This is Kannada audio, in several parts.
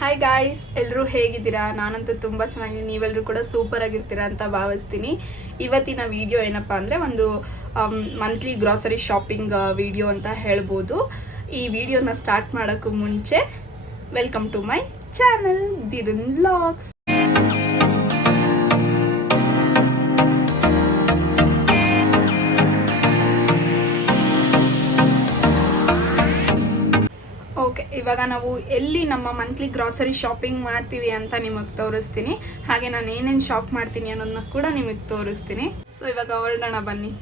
ಹಾಯ್ ಗಾಯ್ಸ್, ಎಲ್ಲರೂ ಹೇಗಿದ್ದೀರಾ? ನಾನಂತೂ ತುಂಬ ಚೆನ್ನಾಗಿದ್ದೀನಿ. ನೀವೆಲ್ಲರೂ ಕೂಡ ಸೂಪರ್ ಆಗಿರ್ತೀರಾ ಅಂತ ಭಾವಿಸ್ತೀನಿ. ಇವತ್ತಿನ ವಿಡಿಯೋ ಏನಪ್ಪ ಅಂದರೆ ಒಂದು ಮಂತ್ಲಿ ಗ್ರಾಸರಿ ಶಾಪಿಂಗ್ ವಿಡಿಯೋ ಅಂತ ಹೇಳ್ಬೋದು. ಈ ವಿಡಿಯೋನ ಸ್ಟಾರ್ಟ್ ಮಾಡೋಕ್ಕೂ ಮುಂಚೆ welcome to my channel Diran vlogs. Okay, ಇವಾಗ ನಾವು ಎಲ್ಲಿ ನಮ್ಮ ಮಂತ್ಲಿ ಗ್ರಾಸರಿ ಶಾಪಿಂಗ್ ಮಾಡ್ತೀವಿ ಅಂತ ನಿಮಗೆ ತೋರಿಸ್ತೀನಿ. ಹಾಗೆ ನಾನು ಏನೇನು ಶಾಪ್ ಮಾಡ್ತೀನಿ ಅನ್ನೋದನ್ನ ಕೂಡ ನಿಮಗೆ ತೋರಿಸ್ತೀನಿ. ಸೊ ಇವಾಗ ಹೊರಡೋಣ ಬನ್ನಿ.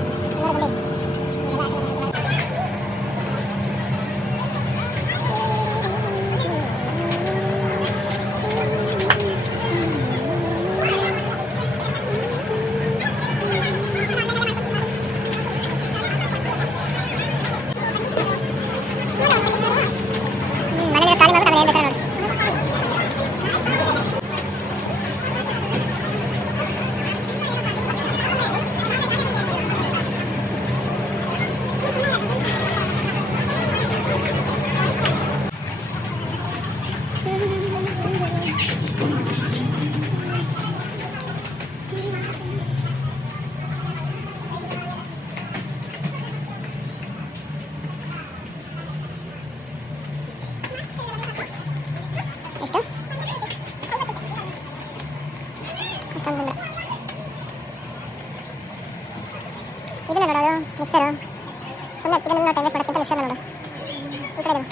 ಇದನ್ನ ನೋಡೋದು ಮಿಕ್ಸರು ಸುಮ್ಮನೆ ಇದನ್ನೆಲ್ಲ ನಾವು ಟೈಮ್ ವೇಸ್ಟ್ ಮಾಡೋಕ್ಕಿಂತ ಮಿಕ್ಸರ್ ನೋಡು ಈ ಕಡೆ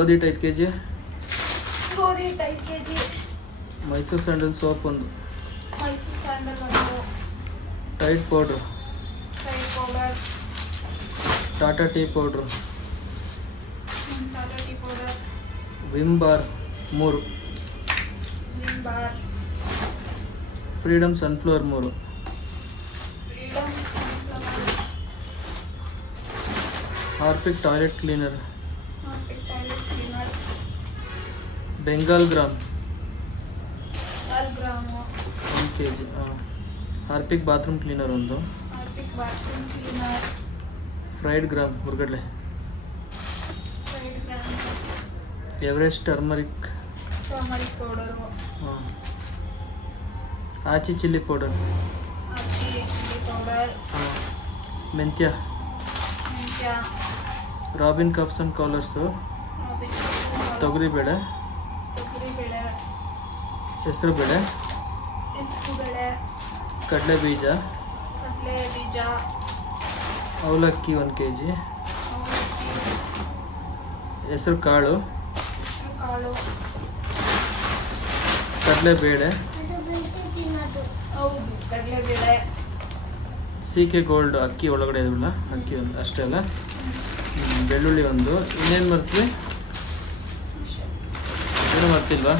ಗೋಧಿ ಹಿಟ್ಟು 5 kg, ಗೋಧಿ ಹಿಟ್ಟು 5 kg, Mysore sandal soap 1, Mysore sandal 1, Tide powder, Tide powder, Tata tea powder, Tata tea powder, Vim bar 3, Vim bar, Freedom sunflower 3, Freedom sunflower, Harpic toilet cleaner, Harpic toilet cleaner, Bengal gram 12 gram, 1 kg, Harpic bathroom cleaner 1, Harpic bathroom cleaner, fried gram ಹುರ್ಗಡ್ಲೆ, 5 gram, Everest turmeric, turmeric powder, Aachi chilli powder, Aachi chilli powder, ಮೆಂತ್ಯ, ಮೆಂತ್ಯ, ರಾಬಿನ್ ಕಫ್ಸ್ ಆ್ಯಂಡ್ ಕಾಲರ್ಸು, ತೊಗರಿಬೇಳೆ, ತೊಗರಿಬೇಳೆ, ಹೆಸರುಬೇಳೆ, ಹೆಸರುಬೇಳೆ, ಕಡಲೆ ಬೀಜ, ಕಡಲೆ ಬೀಜ, ಅವಲಕ್ಕಿ 1 kg, ಅವಲಕ್ಕಿ, ಹೆಸರು ಕಾಳು, ಹೆಸರು ಕಾಳು, ಕಡಲೆಬೇಳೆ, ಹೌದು ಕಡಲೆಬೇಳೆ, CK ಗೋಲ್ಡ್ ಅಕ್ಕಿ ಒಳಗಡೆ ಇದಲ್ಲ ಅಕ್ಕಿ ಒಂದು ಅಷ್ಟೇ ಅಲ್ಲ, ಬೆಳ್ಳುಳ್ಳಿ 1, ಇನ್ನೇನು ಮಾಡ್ತೀವಿ? ಏನು ಮಾಡ್ತಿಲ್ವಾ?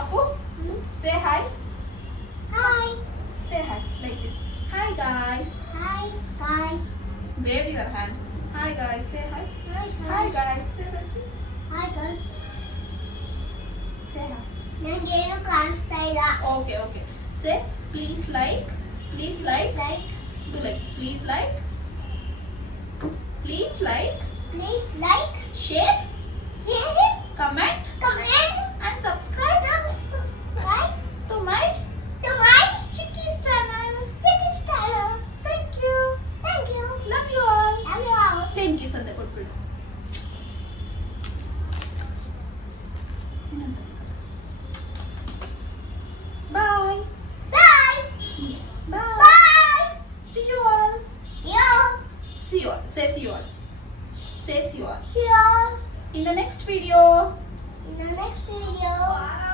Appu say hi, say hi like this, hi guys, wave your hand, hi guys, say hi, hi guys, say like this, say hi, ನನಗೇನು ಕಾಣಿಸ್ತಾ ಇಲ್ಲ. okay okay, say please like, do like please like, Please like, share, share, comment comment, and subscribe right to my to my Chickies channel. channel. Thank you, Thank you. love you all. Love you all. Thank you ಸಂತೆ ಕೊಟ್ಬಿಡು. Bye. Bye. Bye. Bye. See you all. You. See you all. Say see you all. Say see you all. See you In the next video. in the next video.